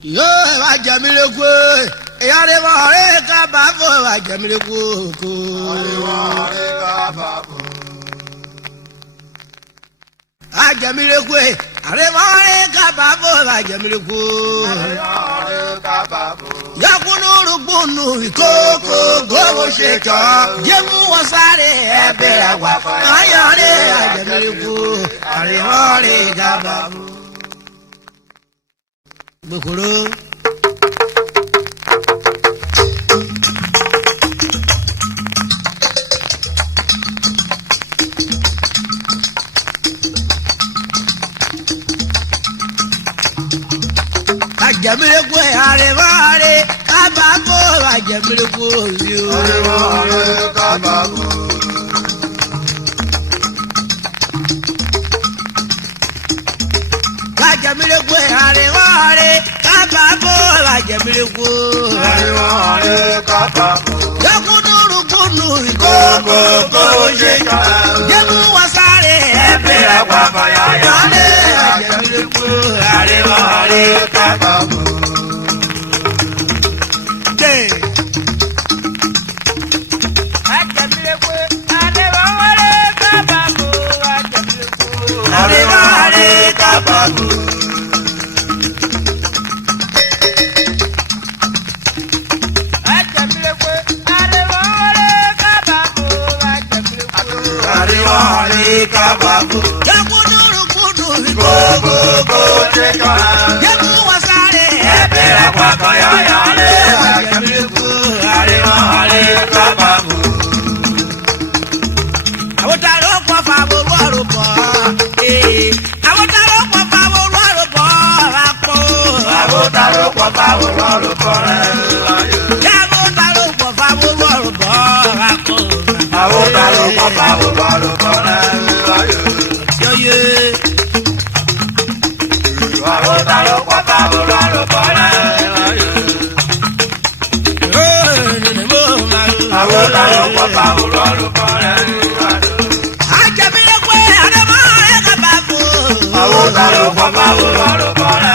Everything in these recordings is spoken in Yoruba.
Yo va jamile ku e are wa re ka ba fo va jamile ku ko Are ka ba fo a jamile ku are wa re ka ba fo va jamile ku are ka ba fo ya kunuru bunu ko go se ka je mu wa sare e be wa ayare a jamile ku are wa re ka ba fo Bukuru Ajamile ku are ware kababo ajamile ku yo are ka ba fo Ajamile ku are ware kababo ajamile ku are ka ba fo Yakunuru kunu go se ka Yemu wasare be wa ba ya ya Ajamile ku are ka ba fo are ka ba fo are ka ba fo Yakunuru kunu go se ka Yemu wasare be wa ba ya ya Ajamile ku are ka ba fo Awotaro kwa favo warupo Awotaro kwa favo warupo Rapo Awotaro kwa ba wo lo ko re Awotaro kwa favo warupo Rapo Awotaro kwa ba wo lo ko re Yo ye Awotaro kwa ba wo lo ko re Awotaro kwa ba wo lo ko re Ajamile kwe adama eka babu Awotaro kwa ba wo lo ko re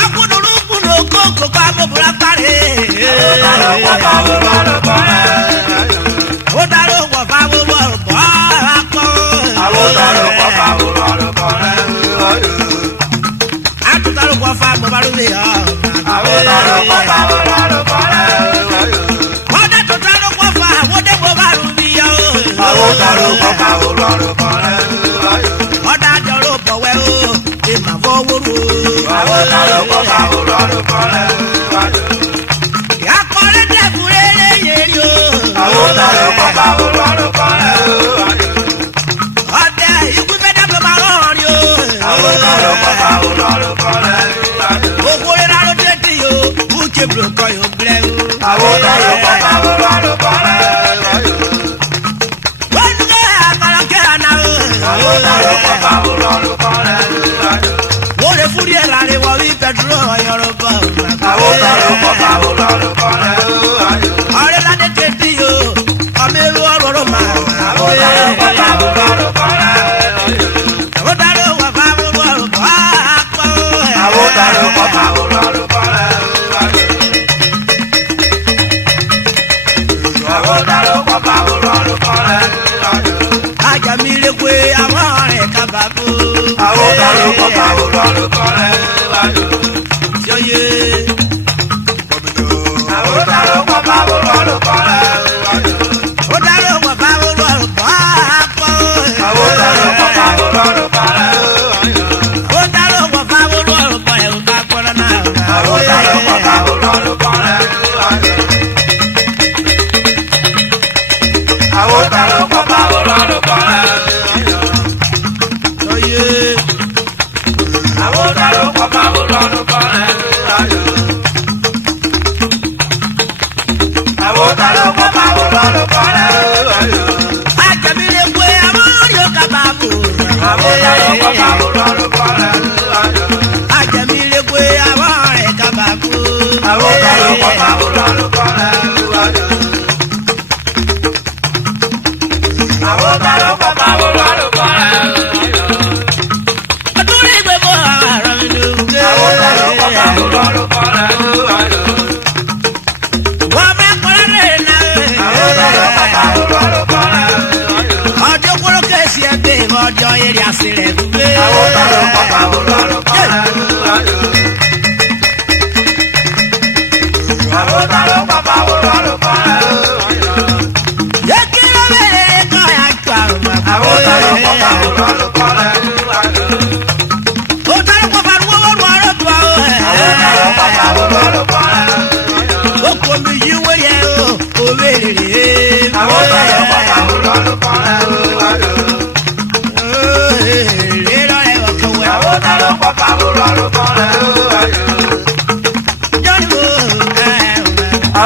Akuduru kuno koko kwa mobula kare Awotaro kwa ba wo lo ko re Awotaro kwa favo warupo Rapo Awotaro kwa ba wo lo ko re Atutaro kwa favo warupo Awotaro kwa ba wo lo ko re Wada tutaro kwa favo warupo Awotaro kwa ba wo lo ko re Ọ̀dà jọ̀rọ̀ bọ̀wẹ́ o, ìmà fọwọ́rò. Awotaro kwa ba wo lo ko re Akọ̀rẹ́ dẹ̀kun rere yẹri o. Awotaro kwa ba wo lo ko re Ọ̀dẹ ikú fẹ́ dẹ́kun máa rọrùn rí o. Awotaro kwa ba wo lo ko re Oko rírà ló dé tí o, kú kébùrò kọ yóò bilẹ̀ o. Awotaro kwa ba wo lo ko re Wọ́n ní kẹ́ àkàrà kẹ́ra náà o. Awotaro kwa ba wo lo ko re Wọ́n lè fúri ẹ̀ láre wọ bí pẹ̀tùrọ̀ ọ̀yọ́rọ̀ bọ̀. Awotaro kwa ba wo lo ko re Ọ̀rẹ́ ládé dé tí o, ọmọ èrò ọ̀rọ̀ máa. Awotaro kwa ba wo lo ko re Awotaro wà fáwọn ọ̀rọ̀ bọ̀ àpọ̀. Awotaro kwa ba wo lo ko re Awotaro kwa ba wo lo ko re Ajamile kwe àwọn ọ̀rẹ́ kábàbọ̀. Awotaro kwa ba wo lo ko re Tí ó yé.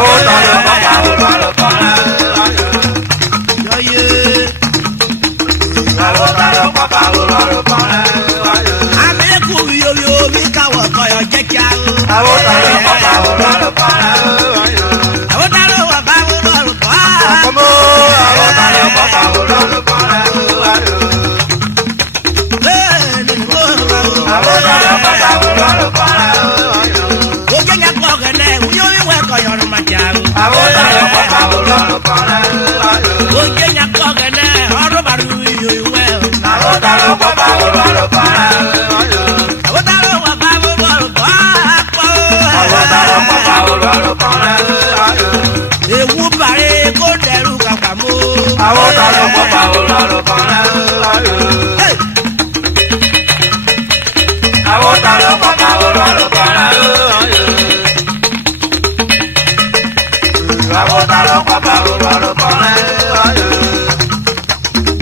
Àwọn tàló kọ́ta olóró kọ́lẹ̀. Yọ̀yé. Àwọn tàló kọ́ta olóró kọ́lẹ̀. Àbíkú yoyo mi káwọ̀ kọ̀yọ̀ jẹ́ kí a o. Àwọn tàló kọ́ta olóró kọ́lẹ̀. Àwọn tàló wà bá olóró kọ́. Àkọ́mọ́ àwọn tàló kọ́ta olóró kọ́lẹ̀. Bẹ́ẹ̀ni mo rà o. Àwọn tàló kọ́ta olóró kọ́lẹ̀. O jẹ́ yẹn kọ́ gẹ̀dẹ̀ wúyọ́ wíwẹ̀ kọ̀yọ̀ ọ̀run máa jà o. Àwọn tàló kọ́ta olóró kọ́lẹ̀. O jẹ́ yẹn kọ́ gẹ̀dẹ̀ ọ̀run bá rú iyọ̀ ìwẹ̀ o. Àwọn tàló kọ́ta olóró kọ́lẹ̀. Àwọn tàló wà bá olóró kọ́. Àwọn tàló kọ́ta olóró kọ́lẹ̀. Ewu bàrẹ̀ kó dẹrù kàkà mọ́. Àwọn tàló kọ́ta olóró kọ́lẹ̀. Àwọn tàló kọ́ta olóró kọ́lẹ̀. Àwọn tàló kọ́ta olóró kọ́lẹ̀.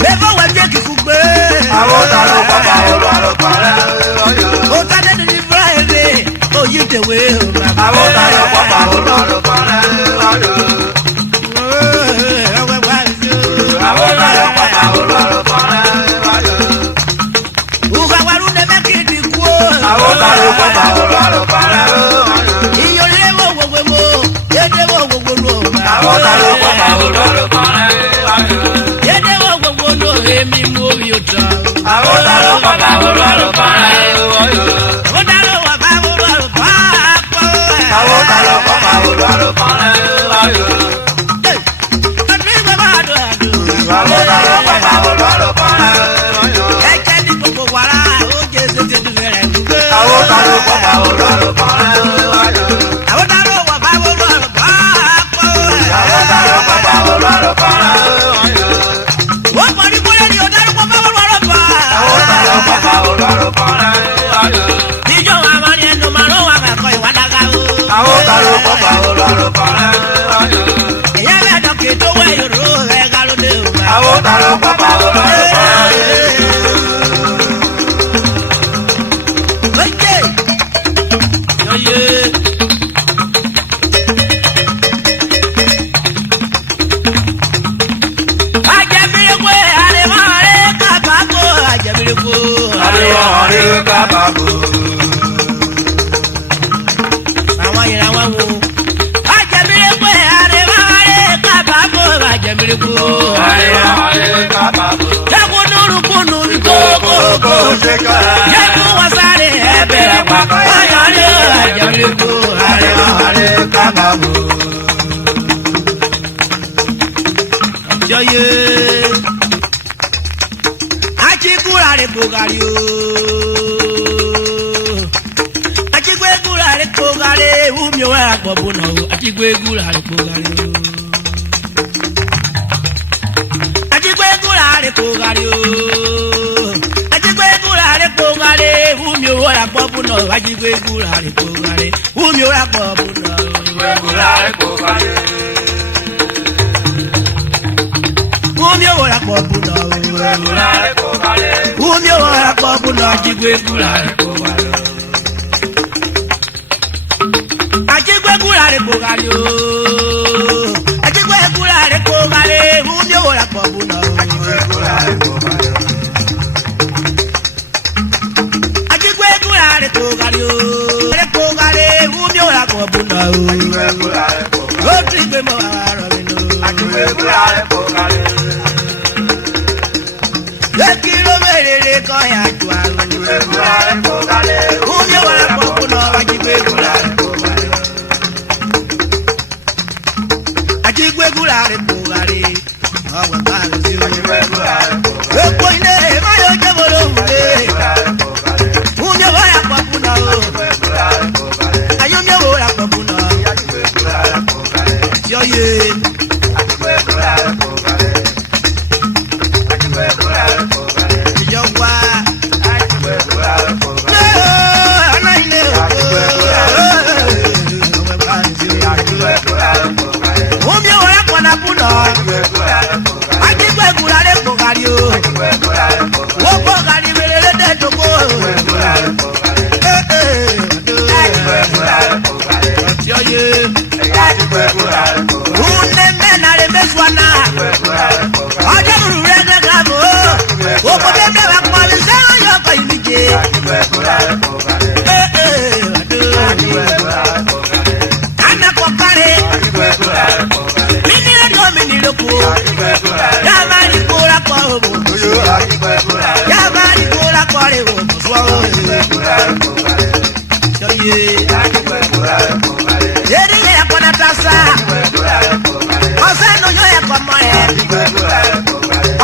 Bẹ́ẹ̀ wá jẹ́ kíkú gbé. Àwọn tàló kọ́ta olóró kọ́lẹ̀. O ta dé ní Friday, o yí tèwé o. Àwọn tàló kọ́ta olóró kọ́lẹ̀. Ọwẹ́ wá sí o. Àwọn tàló kọ́ta olóró kọ́lẹ̀. Uga waru ne mekidi kú o. Àwọn tàló kọ́ta olóró kọ́lẹ̀. Iyọ̀lẹ́ wo gbogbo mo, yéde wo gbogbo lo. Àwọn tàló kọ́ta olóró kọ́lẹ̀. Yéde wo gbogbo lo, èmi mú omi o tán. Àwọn tàló kọ́ta olóró kọ́lẹ̀. Àwọn tàló wà bá olóró kọ́ àpò. Àwọn tàló kọ́ta olóró kọ́lẹ̀. Ọdún ìgbà bá dùn àdùn. Àwọn tàló kọ́ta olóró kọ́lẹ̀. Ẹ̀jẹ̀ ní gbogbo wàrà, ó jẹ́ ṣèṣe tó fẹ́rẹ̀ gbé. Àwọn tàló kọ́ta olóró kọ́lẹ̀. Àwọn tàló wà bá olóró kọ́ àpò. Àwọn tàló kọ́ta olóró kọ́lẹ̀. Wọ́n pọ̀ ní kúlẹ̀ ní ọ̀dárúkọ bá olóró kọ́. Àwọn tàló kọ́ta olóró kọ́lẹ̀. Ìjọ wa máa ní ẹnu márùn-ún wa máa kọ ìwà dága o. Àwọn tàló kọ́ta olóró kọ́lẹ̀. Ìyá bẹ́ẹ̀ dọ̀kì tó wẹ̀ yòrò ẹ̀ ká ló dé o. Àwọn tàló kọ́ta olóró kọ́lẹ̀. Oye! Oye! Ajẹ́bíríkó àrèmọ́rẹ́ kábàákó ajẹ́bíríkó. Àríwọ̀nrí kábàbò. Àwọn ìràwọ̀ wo? Ajẹ́bíríkó àrèmọ́rẹ́ kábàákó ajẹ́bíríkó. Àríwọ̀nrí kábàbò. Jẹ́kun nùrùkùnù kókókó. Jẹ́kun wọ́n sáré ẹ̀bẹ̀rẹ̀ pàkó. Ayọ̀rí ajẹ́bíríkó Àríwọ̀nrí kábàbò. Jọyé. Achikura re kogari o. Achigwe gura re kogari umi o ara gbobo na o. Achigwe gura re kogari o. Achigwe gura re kogari o. Achigwe gura re kogari umi o ara gbobo na o. Achigwe gura re kogari umi o ara gbobo na o. Àríwọ̀nrí kókàlẹ̀. Umi o ara gbobo na o. Àríwọ̀nrí kókàlẹ̀. Umi o ara gbobo na achigwe gura re kogari. Achigwe gura re kogari o. Achigwe gura re kogari umi o ara gbobo na o. Àríwọ̀nrí kókàlẹ̀. Achigwe gura re kogari o. Re kogari umi o ara gbobo na o. Àríwọ̀nrí kókàlẹ̀. O ti gbe mo ara mi no. Àríwọ̀nrí kókàlẹ̀. Ekiro merere kan ya ju aro. Àríwọ̀nrí kókàlẹ̀. Umi o ara gbobo na achigwe gura re kogari. Achigwe gura re kogari. Ọwọ́ bá mi sí o. Àríwọ̀nrí kókàlẹ̀. Epo ilé máyọ̀ jẹ́ bolo wule. Umi o ara gbobo na o. ye. Yeri ye kona tasa. Ose no yo e komo e.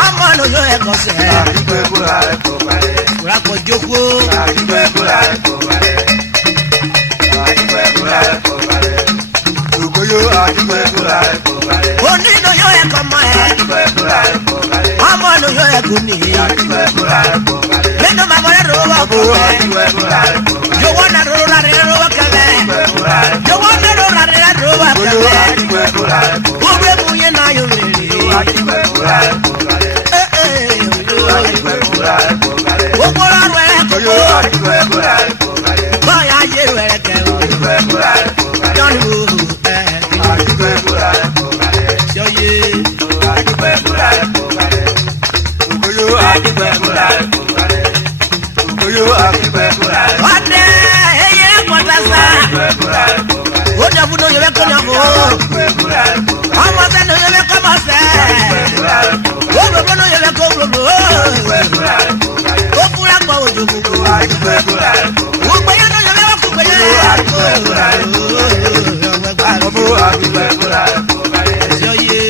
Amo no yo e kose. Kura ko joko. Oni no yo e komo e. Amo no yo e kuni. Lendo mamore roba ko. Yo wanna rola roba kale. Yo wanna rola roba kale. Ube buye na yo meri. Okora rwele ko. Boya ye rwele ke. Don't move. Show ye. Ode eye potasa. Ode budo yele konya ko. Amo se no yele ko ma se. Obo no yele ko obo. Okura ko ojo ko. Ogbe ya no yele ko gbe ya. Show ye.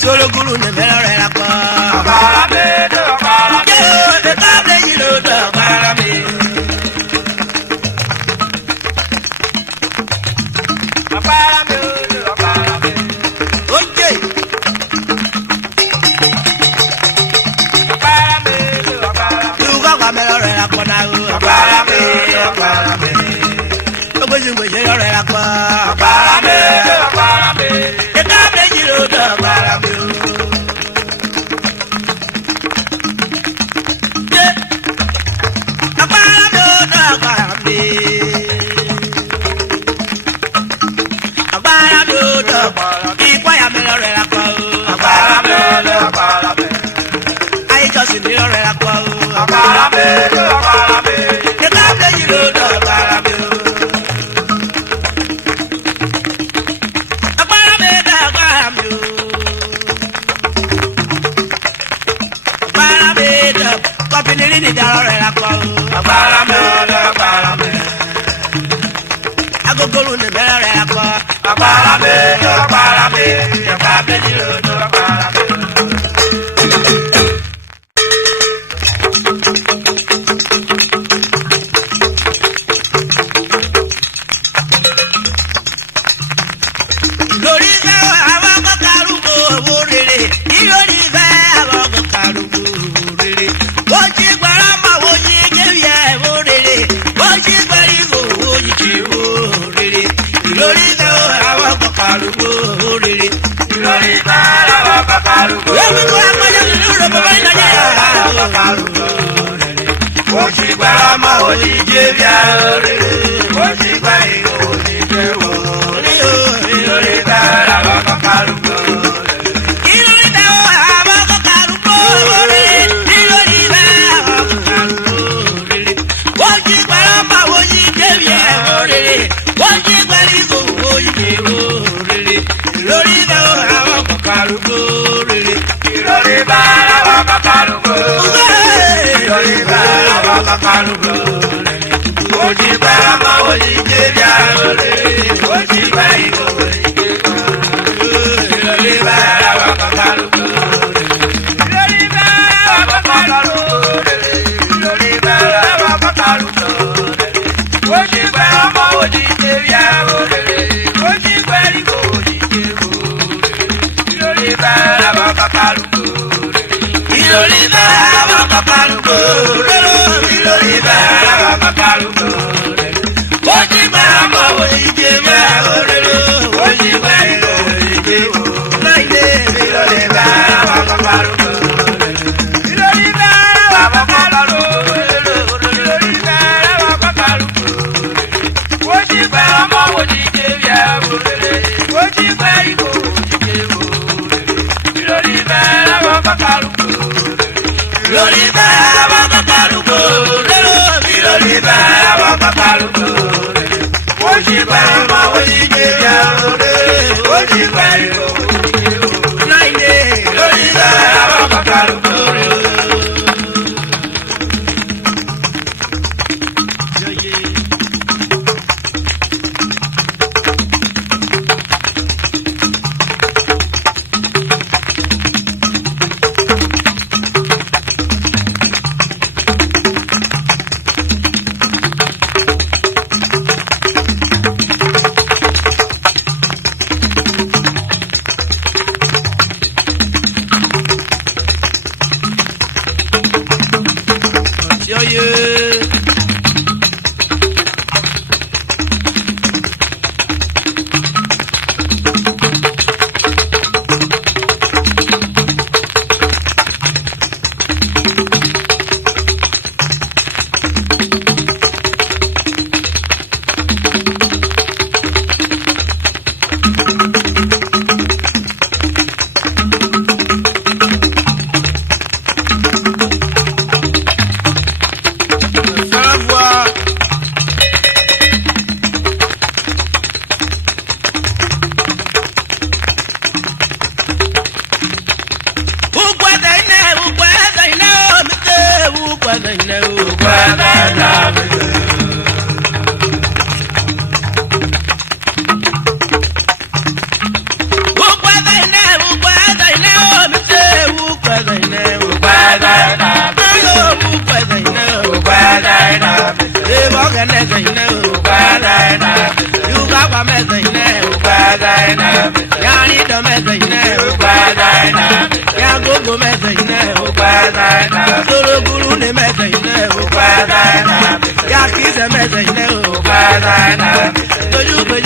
Solo guru ne mera re la pa. Para me do para me. Yo te cable y lo do para me. gbèsè lọ́rẹ̀ apá. Agbára mi, agbára mi. Ìka méjì ló dọ̀ agbára mi o. Agbára mi ó dọ̀ agbára mi. Agbára mi ó dọ̀ ìpáyà mi lọ́rẹ̀ apá o. Agbára mi, agbára mi. Ayéjọ́sìn mi lọ́rẹ̀ apá o. Agbára mi, agbára mi. Ìka méjì ló dọ̀ agbára mi o. Agbára mi dọ̀ agbára mi o. Agbára mi dọ̀ kọ́pìnì rí nìjà lọ́rẹ̀ apá o. Agbára mi, agbára mi. Agogoro ni bẹ̀rẹ̀ apá. Agbára mi, agbára mi. Ìjọba méjì ló dọ̀ agbára mi. Lórí fẹ́ àwọn ọkọ̀ karùn-ún owó rere. Lórí fẹ́ àwọn ọkọ̀ karùn-ún owó rere. Ó jí gbọ́dọ̀ máa wo yí kéwì ẹ̀ owó rere. Ó jí gbọ́dọ̀ ìgò owó yí kéwì owó rere. Lórí fẹ́ àwọn ọkọ̀ karùn-ún owó rere. Lórí bàrà wà kàkàrùkù. Yóò kó akọ́jọ́ nínú rẹ̀ bàbá ìdájọ́ yàrá. Kàkàrùkù. Oṣù gbàrà máa wò ní jẹ́bíà rere. Oṣù gbà ìwò ní jẹ́wò. Lórí bàrà wà kàkàrùkù. Lórí fẹ́ àwọn ọkọ̀ karùn-ún owó rere. Lórí fẹ́ àwọn ọkọ̀ karùn-ún rere. Ó jí gbọ́dọ̀ máa wo yí kéwì ẹ̀ owó rere. Ó jí gbọ́dọ̀ ìgò owó yí kéwì owó rere. Lórí fẹ́ àwọn ọkọ̀ karùn-ún rere. Lórí bàrà wà kàkàrùkù. Lórí bàrà wà kàkàrùkù. Oṣù gbàrà máa wò ní jẹ́bíà rere. Oṣù gbà ìwò ní jẹ́wò. Lórí bàrà wà kàkàrùkù. Lórí bàrà wà kàkàrùkù. Lórí bàrà wà kàkàrùkù. Oṣù gbàrà máa wò ní jẹ́bíà rere. Oṣù gbà ìwò ní jẹ́wò. Lórí bàrà wà kàkàrùkù. Lórí fẹ́ àwọn ọkọ̀ karùn-ún rere. Lórí bàrà wà kàkàrùkù. Ó jí gbọ́dọ̀ máa wo yí kéwì ẹ̀ owó rere. Oṣù gbà ìwò ní jẹ́wò. Láìdé Lórí bàrà wà kàkàrùkù. Lórí bàrà wà kàkàrùkù. Lórí bàrà wà kàkàrùkù. Oṣù gbàrà máa wò ní jẹ́bíà rere. Oṣù gbà ìwò ní jẹ́wò. Lórí bàrà wà kàkàrùkù. lórí fẹ́ àwọn ọkọ̀ karùn-ún rere. Lórí bàrà wà kàkàrùkù. Oṣù gbàrà máa wò ní jẹ́bíà rere. Oṣù gbà ìwò ní jẹ́wò. Láìdé Lórí bàrà wà kàkàrùkù.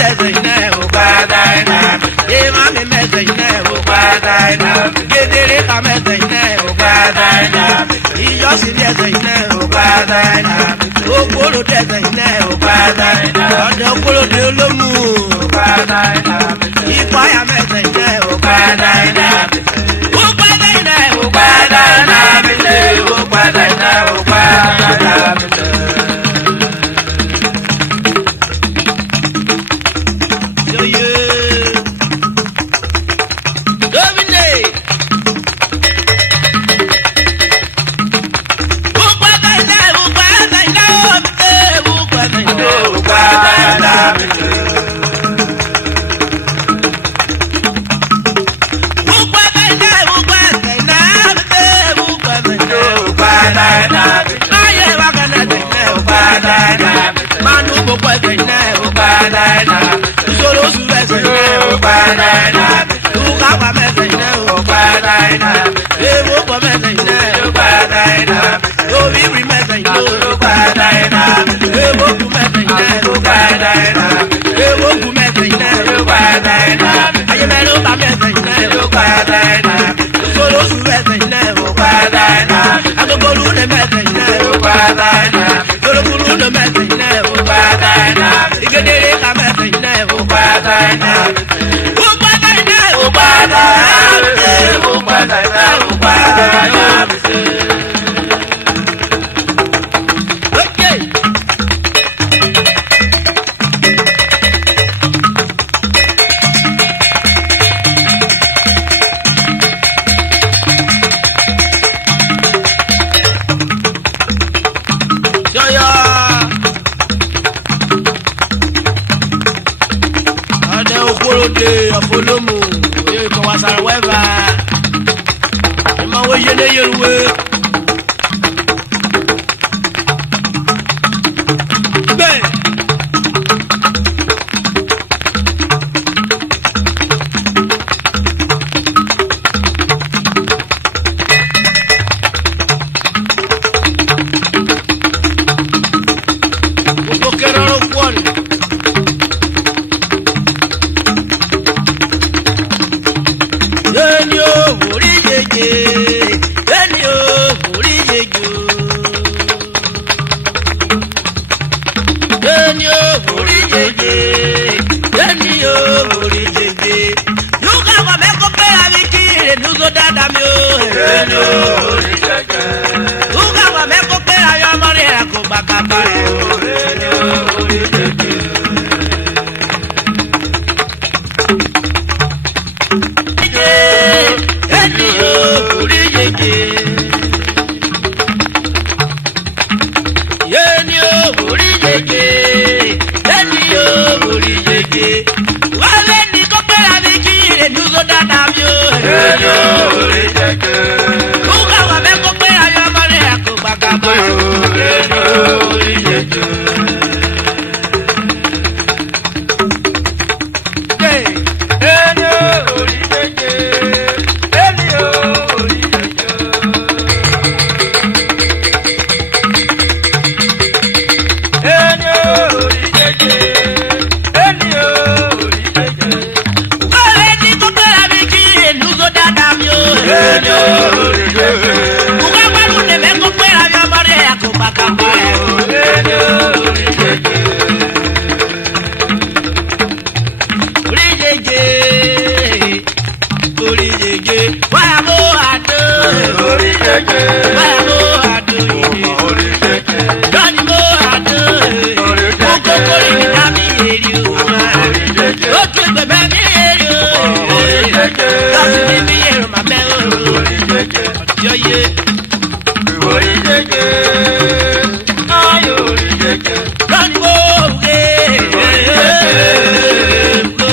mẹ́sẹ̀ iná ò padà iná. Ìmọ̀ mi mẹ́sẹ̀ iná ò padà iná. Gédéré ká mẹ́sẹ̀ iná ò padà iná. Ìjọsìn mẹ́sẹ̀ iná ò padà iná. Okoro dẹ́sẹ̀ iná ò padà iná. Ọ̀dọ̀ okoro dé olómù ò padà iná. Ìpáyà mẹ́sẹ̀ iná ò padà iná. Ó padà iná ò padà iná. Ó padà iná ò padà iná.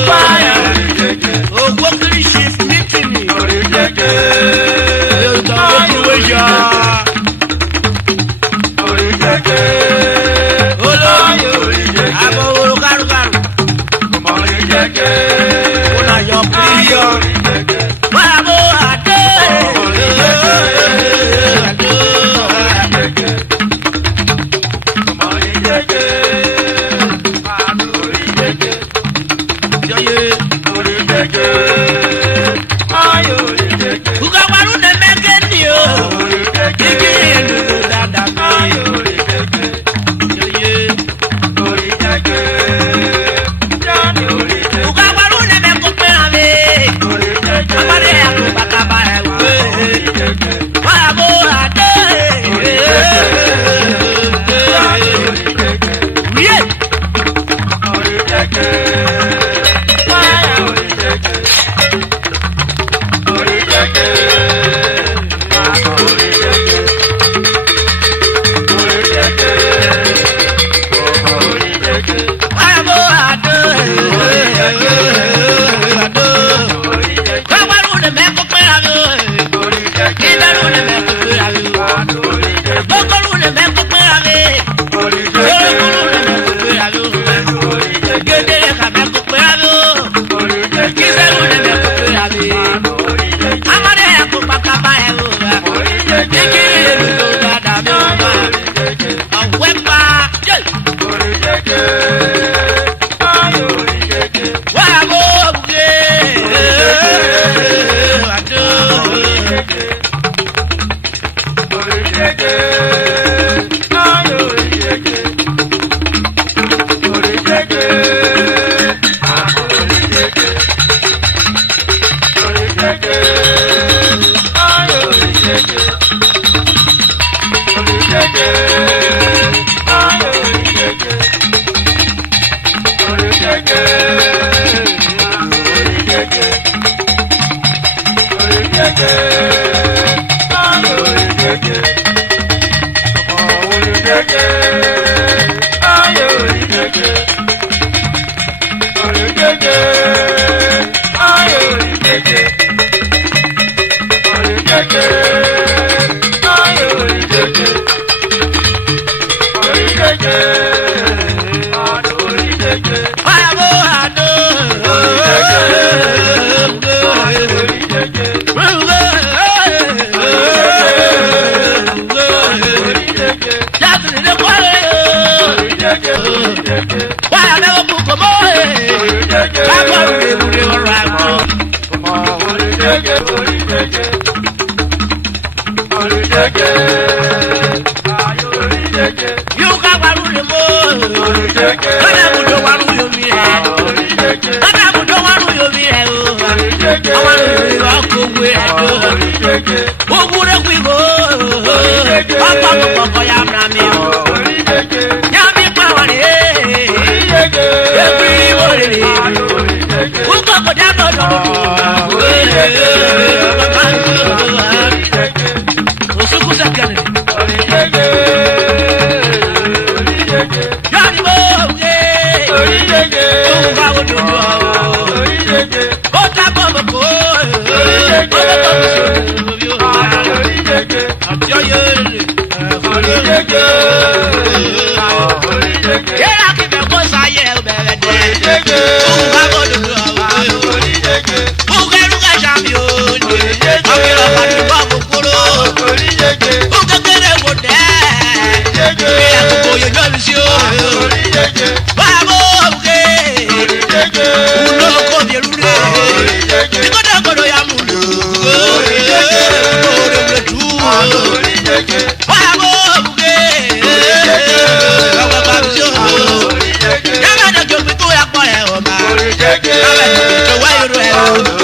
Fire, oh, what can you shift me to me?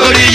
Orí